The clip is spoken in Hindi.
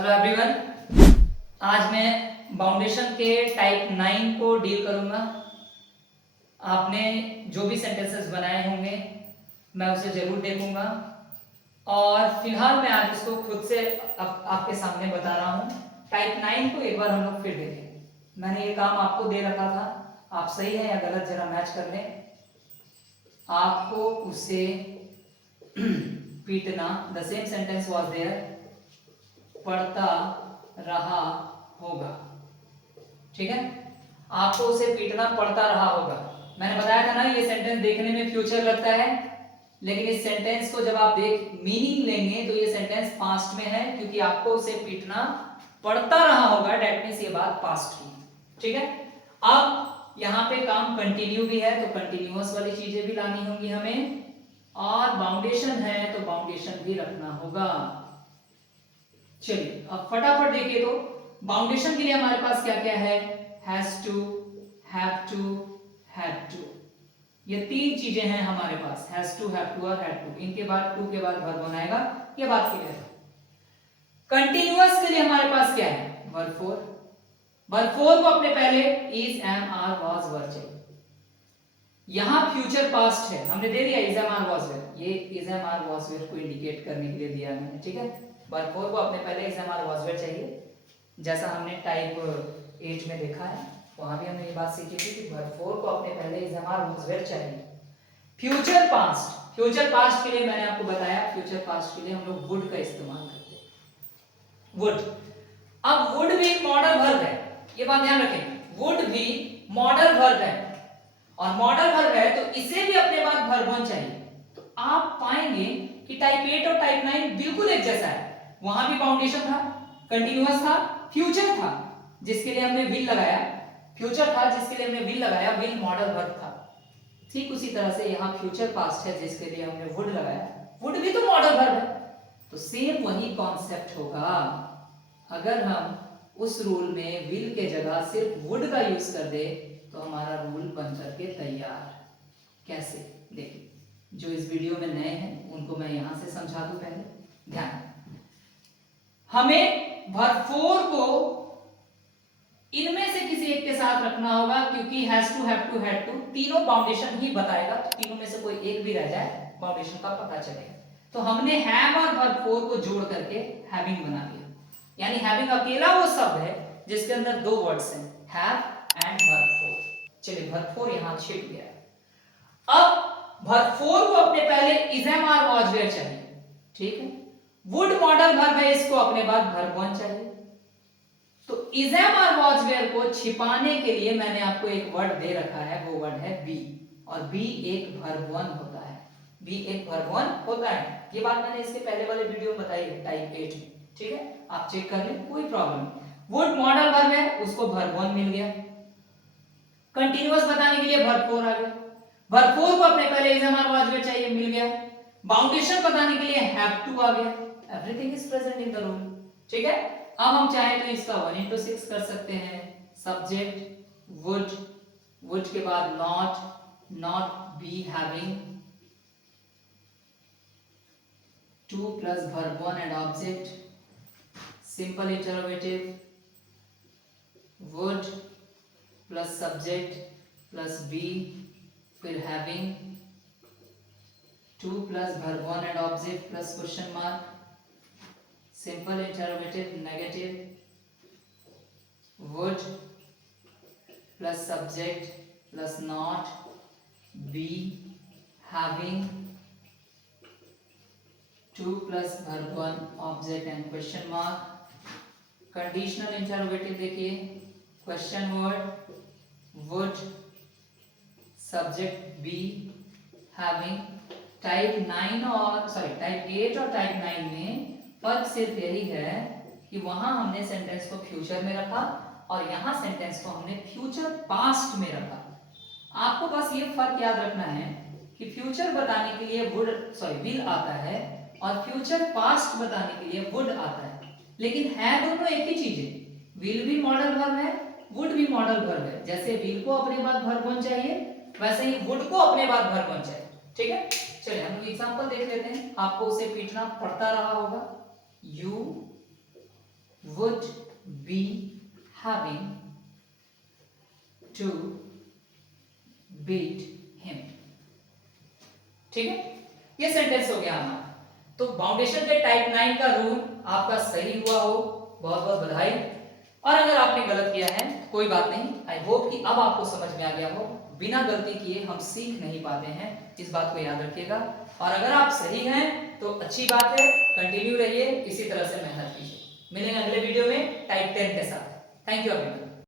हेलो एवरीवन, आज मैं बाउंडेशन के टाइप 9 को डील करूंगा। आपने जो भी सेंटेंसेस बनाए होंगे मैं उसे जरूर देखूंगा और फिलहाल मैं आज इसको खुद से आपके सामने बता रहा हूं। टाइप 9 को एक बार हम लोग फिर देखें। मैंने ये काम आपको दे रखा था, आप सही है या गलत जरा मैच कर लें। आपको उसे पीटना, the same sentence was there, पढ़ता रहा होगा। ठीक है, आपको उसे पीटना पड़ता रहा होगा। मैंने बताया था ना, ये सेंटेंस देखने में फ्यूचर लगता है, लेकिन इस सेंटेंस को जब आप मीनिंग लेंगे तो ये सेंटेंस पास्ट में है, क्योंकि आपको उसे पीटना पड़ता रहा होगा। डेट मींस ये बात पास्ट की। ठीक है, अब यहां पे काम कंटिन्यू भी है, तो कंटिन्यूअस वाली चीजें भी लानी होंगी हमें, और बाउंडेशन है तो बाउंडेशन भी रखना होगा। चलिए अब फटाफट देखिए, तो बाउंडेशन के लिए हमारे पास क्या क्या है? Has to, have to, had to. ये तीन चीजें हैं हमारे पास, हैज टू, हैव टू और हैड टू। इनके बाद टू के बाद वर्ब बनाएगा, ये बात क्लियर है। कंटिन्यूअस के लिए हमारे पास क्या है? Verb four. वर्ब फोर को अपने पहले इज, एम, आर, वाज, वर चाहिए। यहां फ्यूचर पास्ट है, हमने दे दिया इज, एम, आर, वाज, वर। ये इज, एम, आर, वाज, वर को इंडिकेट करने के लिए दिया मैंने। ठीक है, वर्ब फोर को अपने पहले इज, एम, आर, वाज, वर चाहिए, जैसा हमने टाइप 8 में देखा है। वहां भी हमने ये बात सीखी थी कि वर्ब फोर को अपने पहले इज, एम, आर, वाज, वर चाहिए। फ्यूचर पास्ट, फ्यूचर पास्ट के लिए मैंने आपको बताया, फ्यूचर पास्ट के लिए हम लोग वुड का इस्तेमाल करते हैं, वुड। अब वुड भी मॉडल वर्ब है, ये बात ध्यान रखें। वुड भी मॉडल वर्ब है, और मॉडल वर्ब है तो इसे भी अपने बाद वर्ब वन चाहिए। तो आप पाएंगे कि टाइप 8 और टाइप 9 बिल्कुल एक जैसा है। वहां भी फाउंडेशन था, कंटिन्यूअस था, फ्यूचर था जिसके लिए हमने विल लगाया, फ्यूचर था जिसके लिए हमने विल लगाया, विल मॉडल वर्ब था। ठीक उसी तरह से यहाँ फ्यूचर पास्ट है जिसके लिए हमने वुड लगाया, वुड भी तो मॉडल वर्ब है। तो सेम वही कॉन्सेप्ट होगा। अगर हम उस रूल में विल के जगह सिर्फ वुड का यूज कर दे तो हमारा रूल बन करके तैयार। कैसे? देखिए, जो इस वीडियो में नए हैं उनको मैं यहां से समझा दूं। पहले ध्यान, हमें वर्ब फोर को इनमें से किसी एक के साथ रखना होगा, क्योंकि has to, have to, had to तीनों बाउंडेशन ही बताएगा। तो तीनों में से कोई एक भी रह जाए, बाउंडेशन का पता चलेगा। तो हमने हैव और वर्ब फोर को जोड़ करके हैविंग बना दिया। यानी हैविंग अकेला वो शब्द है जिसके अंदर दो वर्ड्स हैं, हैव एंड वर्ब फोर। चलिए, वर्ब फोर यहां छिप गया है। अब वर्ब फोर को अपने पहले is, am, are, was, were चाहिए। ठीक है, वुड मॉडल वर्ब है, इसको अपने बाद वर्ब वन चाहिए। तो is, am, are, was, were को छिपाने के लिए मैंने आपको एक वर्ड दे रखा है, वो वर्ड है बी। और बी एक वर्ब वन होता है, बी एक वर्ब वन होता है। ये बात मैंने इसके पहले वाले वीडियो में बताई है, टाइप 8 में। ठीक है, आप चेक कर लें, कोई प्रॉब्लम नहीं। वुड मॉडल वर्ब है, उसको वर्ब वन मिल गया। कंटिन्यूअस बताने के लिए वर्ब फोर आ गया। वर्ब फोर को अपने पहले is, am, are, was, were चाहिए, मिल गया। बाउंडेशन बताने के लिए हैव टू आ गया। Everything is present in the room. ठीक है, अब हम चाहें तो इसका 1 into 6 कर सकते हैं। सब्जेक्ट वुड, वुड के बाद not, not be having, to plus verb one and object, simple interrogative, would plus subject plus be, फिर having, to plus verb one and object plus question mark, simple interrogative negative, would plus subject plus not, be having, to plus verb one object and question mark, conditional interrogative देखिए, question word would, subject be, having। Type 9 और टाइप 8 और टाइप 9 में फर्क सिर्फ यही है कि वहां हमने सेंटेंस को फ्यूचर में रखा और यहां सेंटेंस को हमने फ्यूचर पास्ट में रखा। आपको बस ये फर्क याद रखना है कि फ्यूचर बताने के लिए वुड विल आता है और फ्यूचर पास्ट बताने के लिए वुड आता है, लेकिन है दोनों एक ही चीज है। विल भी मॉडल वर्ब है, वुड भी मॉडल वर्ब है। जैसे विल को अपने बाद वर्ब वन चाहिए, वैसे ही वुड को अपने बाद वर्ब वन चाहिए। ठीक है, चलिए हम एग्जांपल देख लेते हैं। आपको उसे पीटना पड़ता रहा होगा, you would be having to beat him। ठीक है, ये सेंटेंस हो गया हमारा। तो फाउंडेशन के टाइप 9 का रूल आपका सही हुआ हो, बहुत बहुत बधाई। और अगर आपने गलत किया है कोई बात नहीं, आई होप कि अब आपको समझ में आ गया हो। बिना गलती किए हम सीख नहीं पाते हैं, इस बात को याद रखिएगा। और अगर आप सही हैं तो अच्छी बात है, कंटिन्यू रहिए, इसी तरह से मेहनत कीजिए। मिलेंगे अगले वीडियो में टाइप 10 के साथ। Thank you everyone.